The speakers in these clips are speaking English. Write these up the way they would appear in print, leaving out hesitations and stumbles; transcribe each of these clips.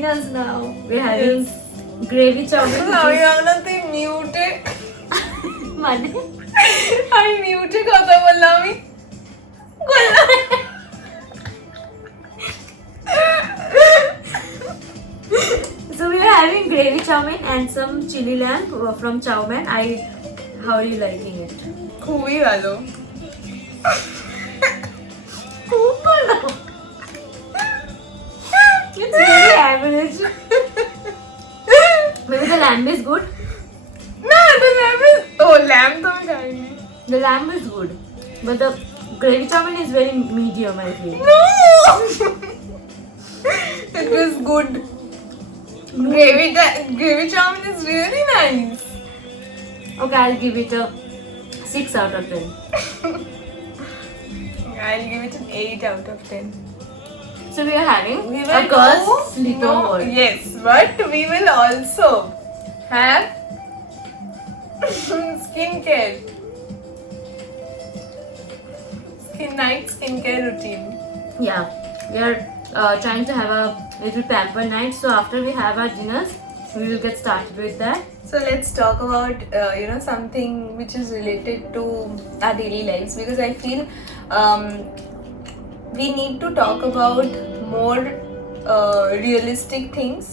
dinners now. We're having gravy chowmin. আমি আমরা তুই মিউটে মানে আমি মিউটে কথা বললাম আমি So we are having gravy chowmin and some chili lamb from Chowman. How are you liking it? খুবই ভালো খুব ভালো. It's very average. Maybe the lamb is good. না the lamb is lamb তো আমি খাইনি The lamb is good, but the gravy chowmin is very medium, I feel. no it was good gravy chowmin is really nice Okay, I'll give it a 6 out of 10. I'll give it an 8 out of 10 So we are having we a girls sleepover. Yes, but we will also have skincare routine. Yeah, we are trying to have a little pamper night. So after we have our dinners, we will get started with that. So let's talk about something which is related to our daily lives, because I feel we need to talk about more realistic things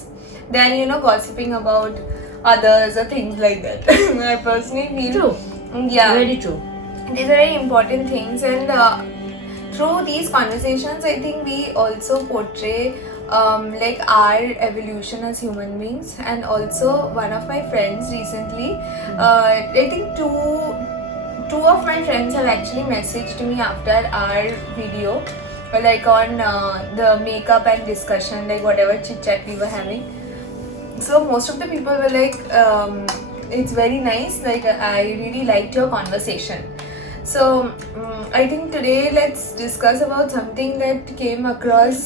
than gossiping about others or things like that. I personally feel True. Yeah, Very true. these are very important things, and through these conversations I think we also portray like our evolution as human beings. And also one of my friends recently, I think two of my friends have actually messaged me after our video, like on the makeup and discussion, like whatever chit chat we were having. So most of the people were like, it's very nice, like I really liked your conversation. So I think today let's discuss about something that came across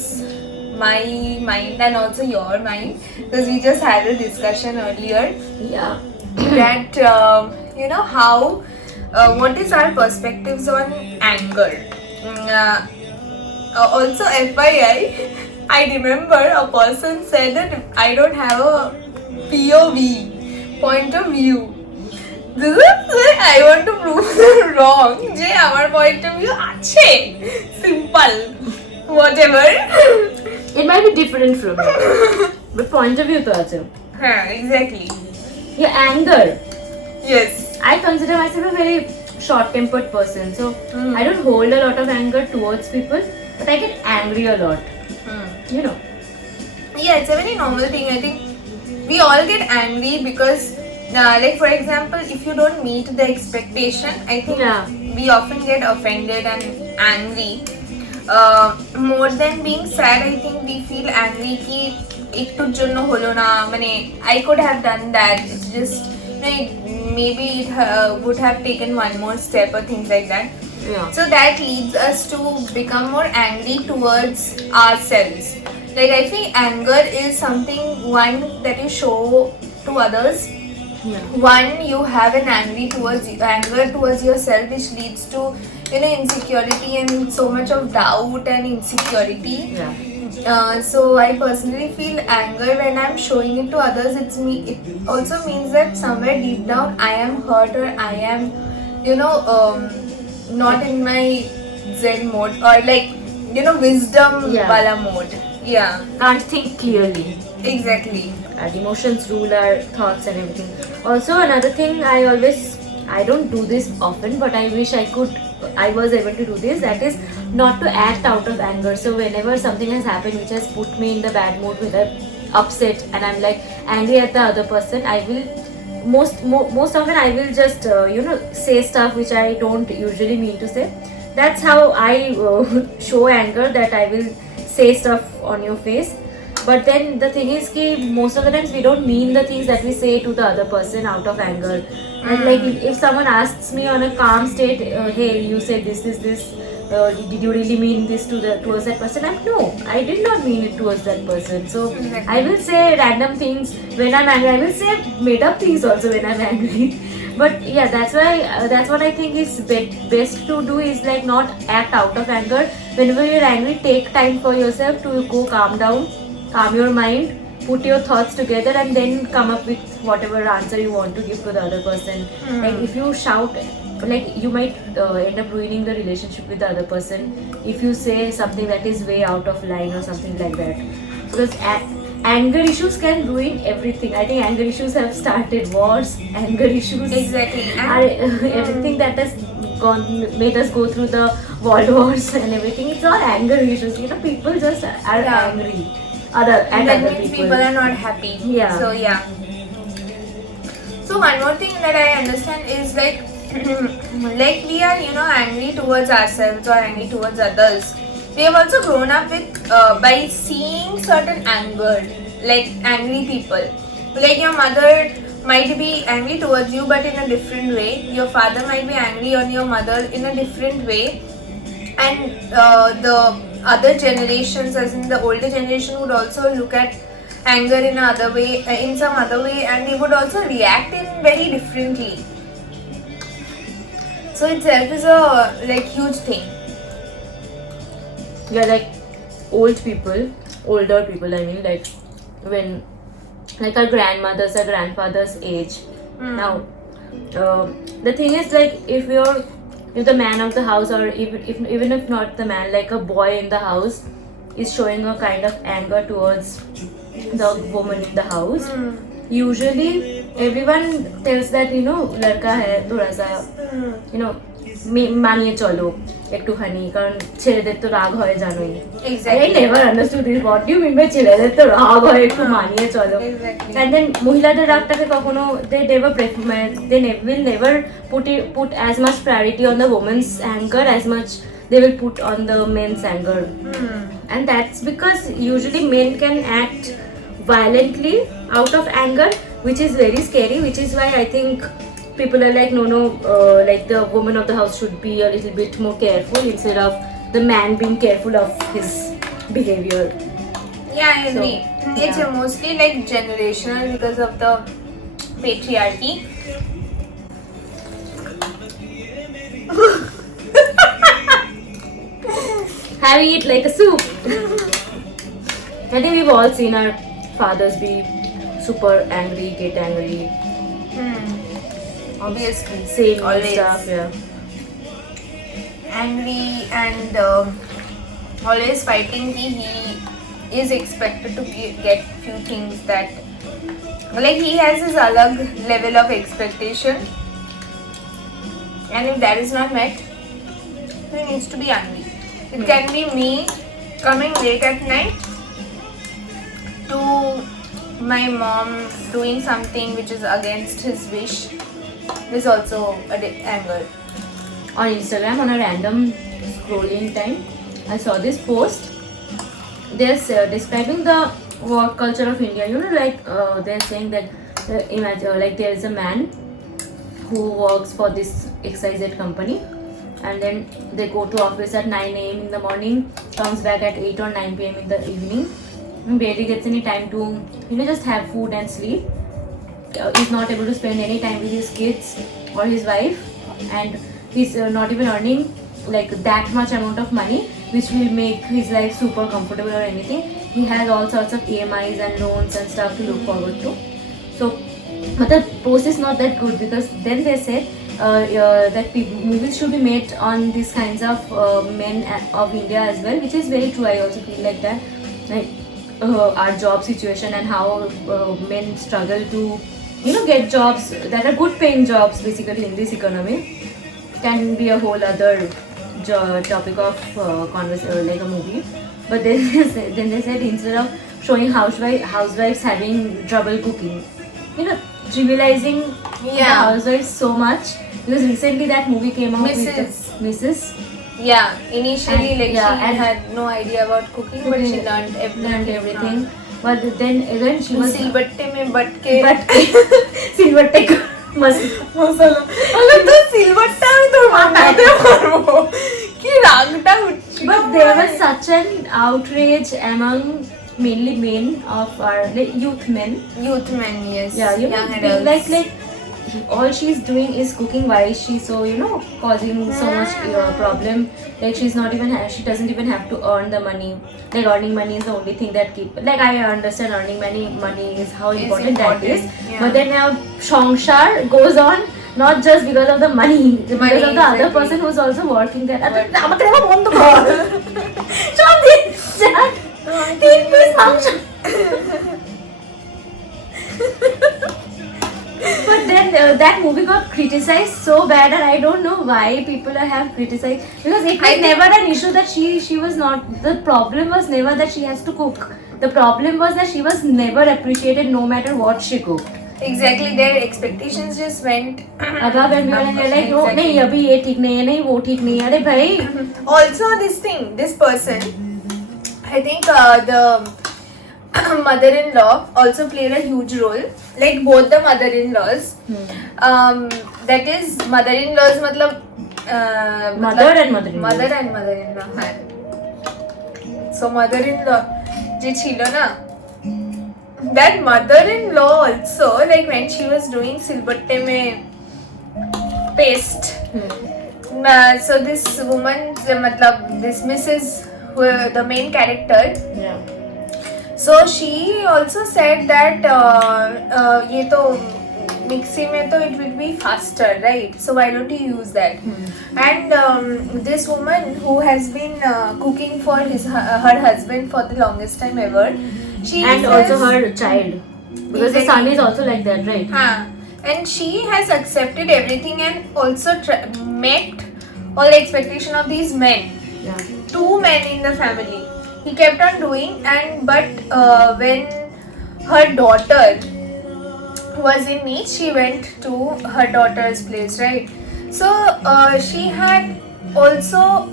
my mind and also your mind, because we just had a discussion earlier Yeah. that how what is our perspectives on anger. Also FYI, I remember a person said that I don't have a POV, point of view. This is where I want to prove them wrong. যে আমার point of view আছে, simple, whatever. It might be different from you, but point of view to ache. হ্যাঁ, exactly. Your anger. Yes. I consider myself a very short-tempered person, so I don't hold a lot of anger towards people, but I get angry a lot. You know. Yeah, it's a very normal thing. I think we all get angry because, like for example, if you don't meet the expectation, I think Yeah. we often get offended and angry. More than being sad, I think we feel angry ki ektur jonno holo na, mane I could have done that. It's just maybe it would have taken one more step or things like that. Yeah. So that leads us to become more angry towards ourselves. Like I think anger is something one that you show to others. Yeah. One, you have an anger towards yourself, which leads to insecurity and so much of doubt and insecurity. Yeah. So I personally feel anger when I'm showing it to others. It also means that somewhere deep down I am hurt, or I am not in my Zen mode, or like wisdom wala mode. Yeah, Can't think clearly. exactly. Our emotions rule our thoughts and everything. Also, another thing I don't do this often, but I wish I was able to do this. That is not to act out of anger. So whenever something has happened which has put me in the bad mood, with I'm upset and I'm like angry at the other person, I will most often I will just say stuff which I don't usually mean to say. That's how I show anger, that I will say stuff on your face. But then the thing is ki most of the times we don't mean the things that we say to the other person out of anger. And like if someone asks me on a calm state, hey, you said this, did you really mean this towards that person? No, I did not mean it towards that person. So I will say random things when I'm angry. I will say made up things also when I'm angry. But yeah, that's why that's what I think is best to do, is like not act out of anger. Whenever you're angry, take time for yourself to go calm down, calm your mind, put your thoughts together and then come up with whatever answer you want to give to the other person. Like if you shout, like you might end up ruining the relationship with the other person if you say something that is way out of line or something like that. Because anger issues can ruin everything. I think anger issues have started wars. Anger issues Exactly. are everything that has made us go through the world wars and everything. It's all anger issues. You know, people just are Yeah. angry. That Other means people are not happy. Yeah. So yeah. So one more thing that I understand is like like we are, you know, angry towards ourselves or angry towards others. We have also grown up with by seeing certain anger, like angry people. Like your mother might be angry towards you, but in a different way. Your father might be angry on your mother in a different way, and the other generations, as in the older generation, would also look at anger in another way, in some other way, and they would also react in very differently. So itself is a like huge thing. Yeah, like older people, I mean, like when, like our grandmothers or grandfathers age. Now, the thing is, like if the man of the house, or even if not the man, like a boy in the house is showing a kind of anger towards the woman in the house, usually everyone tells that, you know, लड़का है थोड़ा सा, you know, মানিয়ে চলো একটুখানি, কারণ ছেলেদের তো রাগ হয় জানোই। Exactly. I never understood this. What do you mean by ছেলেদের তো রাগ হয় একটু মানিয়ে চলো? Exactly. And then মহিলাদের রাগটাকে কখনো they will never put as much priority on the woman's anger as much they will put on the men's anger. And that's because usually men can act violently out of anger, which is very scary, which is why I think people are like, no, like the woman of the house should be a little bit more careful instead of the man being careful of his behavior. Yeah, I agree. It's yeah. mostly like generational because of the patriarchy. Having it like a soup. I think we've all seen our fathers be super angry, get angry, Obviously. saying Always. stuff. Yeah. Angry and always fighting. He is expected to get few things that, like, he has his alag level of expectation, and if that is not met, he needs to be angry. It can be me coming late at night to my mom doing something which is against his wish. Is also anger. On Instagram, on a random scrolling time, I saw this post. They're describing the work culture of India. You know, like they're saying that imagine like there is a man who works for this XYZ company, and then they go to office at 9 a.m. in the morning, comes back at 8 or 9 p.m. in the evening, and barely gets any time to, you know, just have food and sleep. He's not able to spend any time with his kids or his wife, and he's not even earning like that much amount of money which will make his life super comfortable or anything. He has all sorts of EMIs and loans and stuff to look forward to. So, but the post is not that good, because then they said that movies should be made on these kinds of men of India as well, which is very true. I also feel like that, like our job situation and how men struggle to, you know, get jobs that are good paying jobs basically in this economy can be a whole other topic of like a movie. But then they said instead of showing housewives having trouble cooking, you know, trivializing the Yeah. housewives so much, because recently that movie came out with Mrs. Yeah, initially, And- like, yeah, she and- had no idea about cooking, but she learned everything. But then again she was सिलबट्टे में but के but सिलवट्टे का मसाला अगर तो सिलबट्टा में तो मारते मारो कि रागटा उठी But there was such an outrage among mainly men of our like, youth men. youth men, yes, Yeah, you know, young being adults. like all she's doing is cooking. Why is she so, causing so much problem? Like she doesn't even have to earn the money. Like earning money is the only thing that like I understand earning money is how important that is. Yeah. But then now Shongshar goes on not just because of the money, because of the other exactly. person who's also working there. But then that movie got criticized so bad, and I don't know why people have criticized, because it was never an issue that she was not. The problem was never that she has to cook. The problem was that she was never appreciated no matter what she cooked. Exactly, their expectations just went above and beyond, and they're like, no, नहीं अभी ये ठीक नहीं है, नहीं वो ठीक नहीं है, अरे भाई. Also this person, I think the mother-in-law also played a huge role. Like both the mother-in-laws. That is mother-in-laws मतलब Mother and mother-in-law. Mother and mother-in-law. हाँ. So mother-in-law जे छिलो ना, that mother-in-law also, like when she was doing silbatte में paste. So this woman, मतलब this Mrs. The main character. Yeah. So she also said that ये तो mixie में तो it will be faster, right? So why don't you use that? And this woman who has been cooking for her husband for the longest time ever, she And says, also her child, because the son is also like that, right? and she has accepted everything and also met all the expectation of these men. Yeah. 2 men in the family. He kept on doing, but when her daughter was in need, she went to her daughter's place, right? So she had also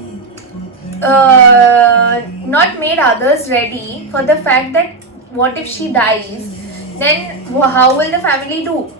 not made others ready for the fact that what if she dies, then how will the family do?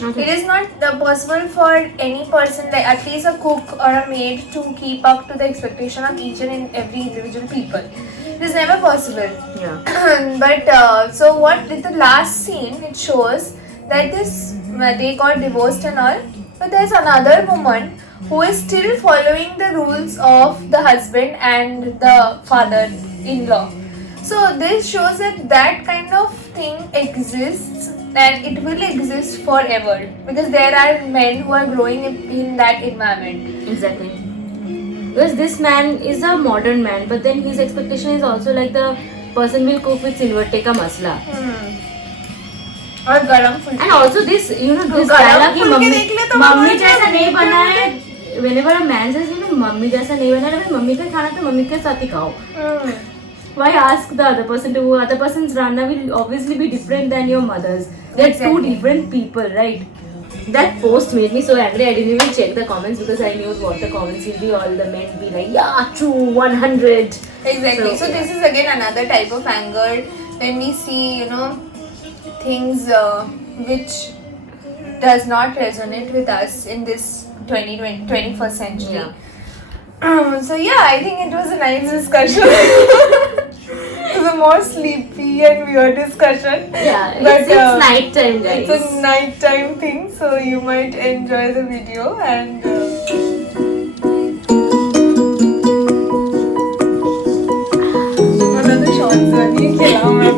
Okay. It is not possible for any person, like at least a cook or a maid, to keep up to the expectation of each and every individual people. It is never possible. Yeah. But so what with the last scene, it shows that they got divorced and all, but there's another woman who is still following the rules of the husband and the father-in-law. So this shows that kind of thing exists, and it will exist forever, because there are men who are growing in that environment. Exactly. Because this man is a modern man, but then his expectation is also like the person will cook with silvertte ka masala. और गरम फुल्के. And also this, this गरम dialogue कि फुल्के देख ले तो mummy मतलब जैसा नहीं बना है. Whenever a man says, mummy जैसा नहीं बना है, मम्मी का खाना तो मम्मी के साथ ही खाओ. Why ask the other person to? Other person's rana will obviously be different than your mother's. They're two different people, right? That post made me so angry. I didn't even check the comments because I knew what the comments will be. All the men be like, yeah, true, 100. Exactly. So this is again another type of anger when we see, things which does not resonate with us in this 21st century. Yeah. So yeah, I think it was a nice discussion. It was a more sleepy and weird discussion. Yeah, But, it's night time, guys. It's a nighttime thing, so you might enjoy the video and. Another shots बनी क्या मैं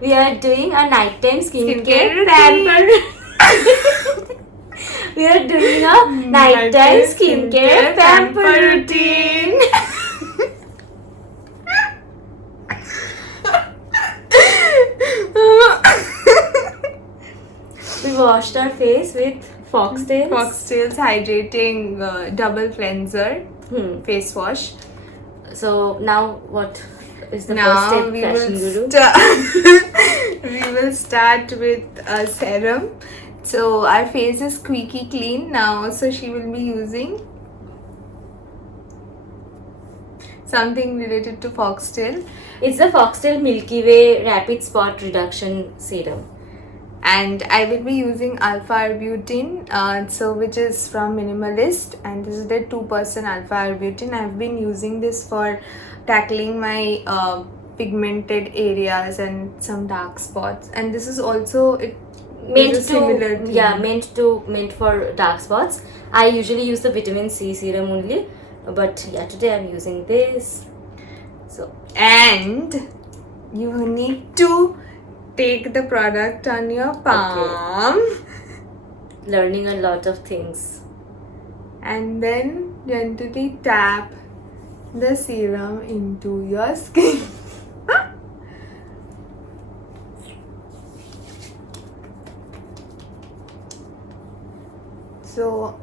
We are doing a nighttime skincare routine. pamper. We are doing a nighttime skincare pamper routine. We washed our face with Foxtails. Foxtails hydrating double cleanser face wash. So now what is the first Now step, we fashion will guru? we will start with a serum. So our face is squeaky clean now, so she will be using something related to foxtail, It's the Foxtail Milky Way Rapid Spot Reduction Serum. and I will be using alpha arbutin, so which is from Minimalist, and this is the 2% alpha arbutin. I've been using this for tackling my pigmented areas and some dark spots, and this is also Meant is a similar to, thing. yeah, meant for dark spots. I usually use the vitamin C serum only, but yeah, today I'm using this. So And you need to take the product on your palm learning a lot of things. and then gently tap the serum into your skin. So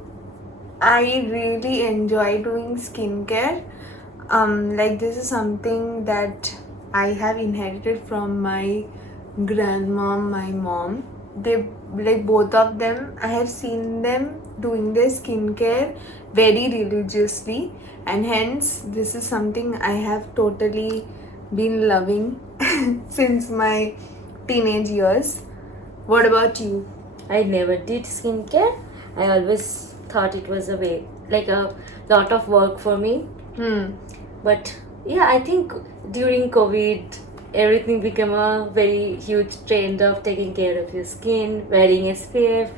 I really enjoy doing skincare. Like this is something that I have inherited from my grandmom, my mom. They, like both of them, I have seen them doing their skincare very religiously, and hence this is something I have totally been loving since my teenage years. What about you? I never did skincare. I always thought it was a way, like a lot of work for me. But yeah, I think during COVID, everything became a very huge trend of taking care of your skin, wearing SPF,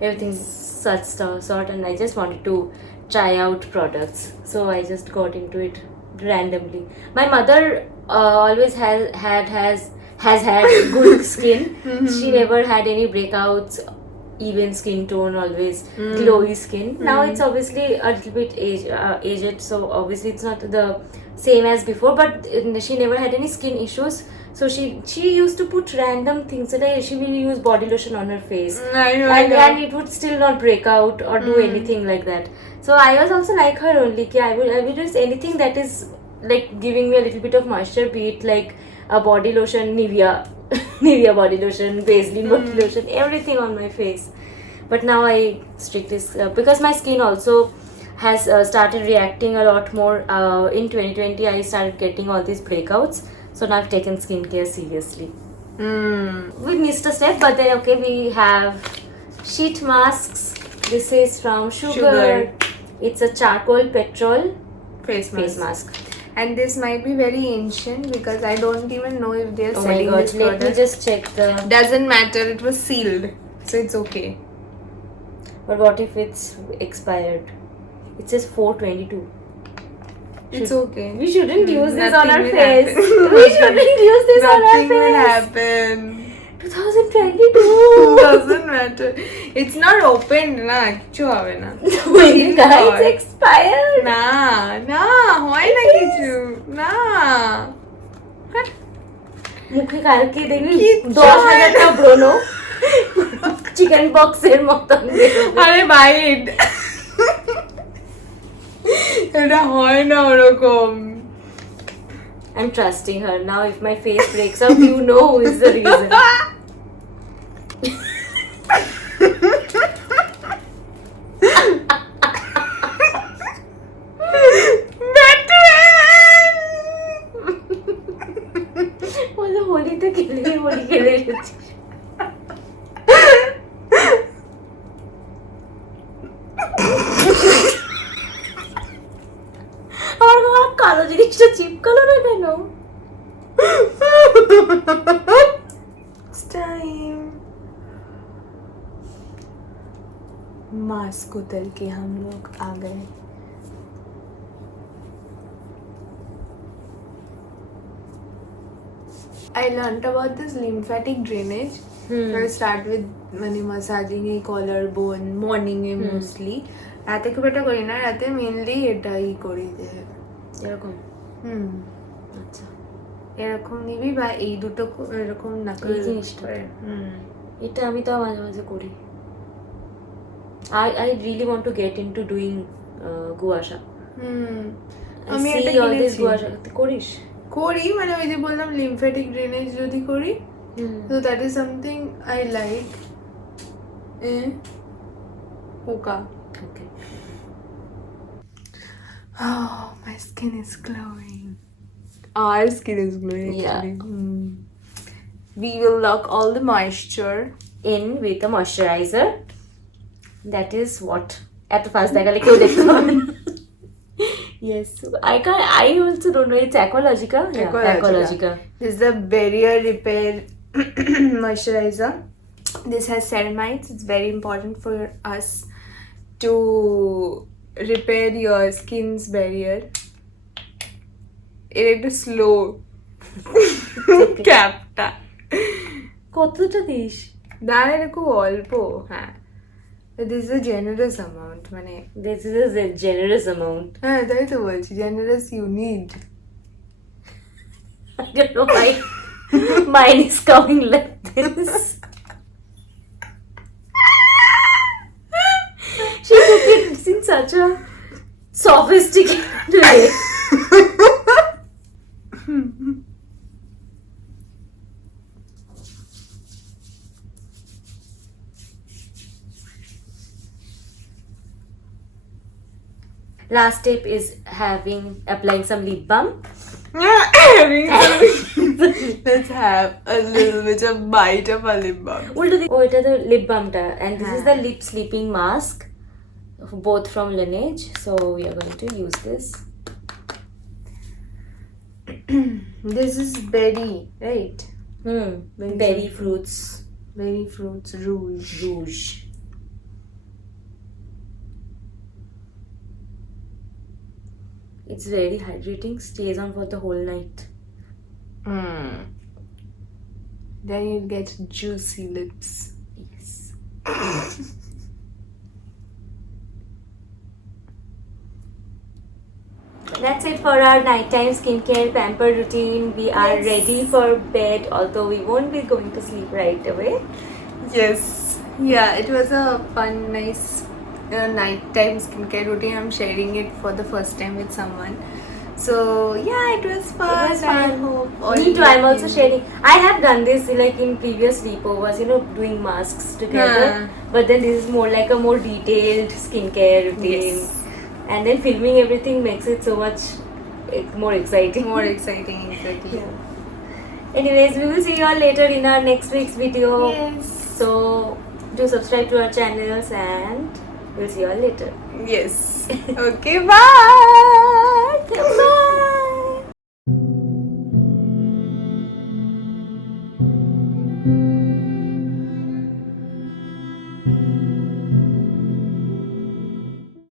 everything such sort, and I just wanted to try out products. So I just got into it randomly. My mother always has had good skin. She never had any breakouts, even skin tone, always glowy skin. Now it's obviously a little bit aged, so obviously it's not the same as before, but she never had any skin issues. So she used to put random things, like she will use body lotion on her face, I know. and it would still not break out or do anything like that. So I was also like her only, I will use anything that is like giving me a little bit of moisture, be it like a body lotion, Nivea body lotion, Vaseline body lotion, everything on my face. But now I strictly, because my skin also has started reacting a lot more. In 2020 I started getting all these breakouts, so now I've taken skincare seriously. We missed a step, but then okay, we have sheet masks. This is from Sugar. It's a charcoal petrol Face mask. And this might be very ancient because I don't even know if they're Oh my selling god, this let me product. just check the. Doesn't matter, it was sealed, so it's okay. But what if it's expired? It says 422. It's okay. We shouldn't use this on Nothing our will face. happen. We shouldn't use this on our Nothing will face. happen. 2022. Doesn't matter. It's not opened na. Kichu hobe na. It's expired. না না হয় না কিছু না মুখে কালকে দেখবি কিচ্ছু 10,000টা ব্রণ চিকেন বক্সের মতন বেরোবে। আরে বাইট এটা হয় না ওরকম I'm trusting her now. If my face breaks out, you know who is the reason. বলে হোলিতে খেলে হোলি খেলে এসেছি। আমার গলা কালো জিনিসটা চিপকালো না কেন? टाइम मास्क उतर के हम लोग आ गए I learned about this lymphatic drainage. I start with মানে massaging a collarbone morning A mostly. রাতে খুব একটা করি না, রাতে মেনলি এটাই করি যে এরকম আচ্ছা এরকম নিবি বা এই দুটো এরকম নাকল এই জিনিসটা করে। এটা আমি তো মাঝে মাঝে করি। I really want to get into doing gua sha. আমি I এটা see all this কিনেছি। gua sha করিস? করি মানে ওই যে বললাম লিমফ্যাটিক ড্রেনেজ যদি করি So that is something I like. Puka. Okay. Oh, my skin is glowing. Our skin is glowing Yeah. actually. We will lock all the moisture. In with a moisturizer. That is what at first I like to Yes, so I also don't know. It's Aqualogica. Yeah, Aqualogica. This is the barrier repair moisturizer. This has ceramides. It's very important for us to repair your skin's barrier. এটা একটু slow ক্যাপটা কতটা this? দাঁড়ায় খুব অল্প হ্যাঁ this is a generous amount মানে This is a generous amount. হ্যাঁ তাই তো বলছি generous you need I don't know why mine is coming like this. She took it in such a sophisticated way. Last step is applying some lip balm. Let's have a little bit of bite of a lip balm. এটা the lip balm ta, and this is the lip sleeping mask, both from Laneige. So we are going to use this. This is berry, right? Berry fruits Berry fruits rouge. It's very hydrating, stays on for the whole night. Then you get juicy lips. Yes. That's it for our nighttime skincare pamper routine. We are Yes. ready for bed, although we won't be going to sleep right away. Yes. Yeah, it was a fun, nice nighttime skincare routine. I'm sharing it for the first time with someone. So yeah, it was fun. It was fun. I hope all Me too. of I'm also you- sharing. I have done this like in previous sleepovers, doing masks together. Huh. But then this is more like a more detailed skincare routine. Yes. And then filming everything makes it so much more exciting. More exciting, exactly. Yeah. Anyways, we will see you all later in our next week's video. Yes. So do subscribe to our channels and we'll see you all later. Yes. Okay, bye. Bye.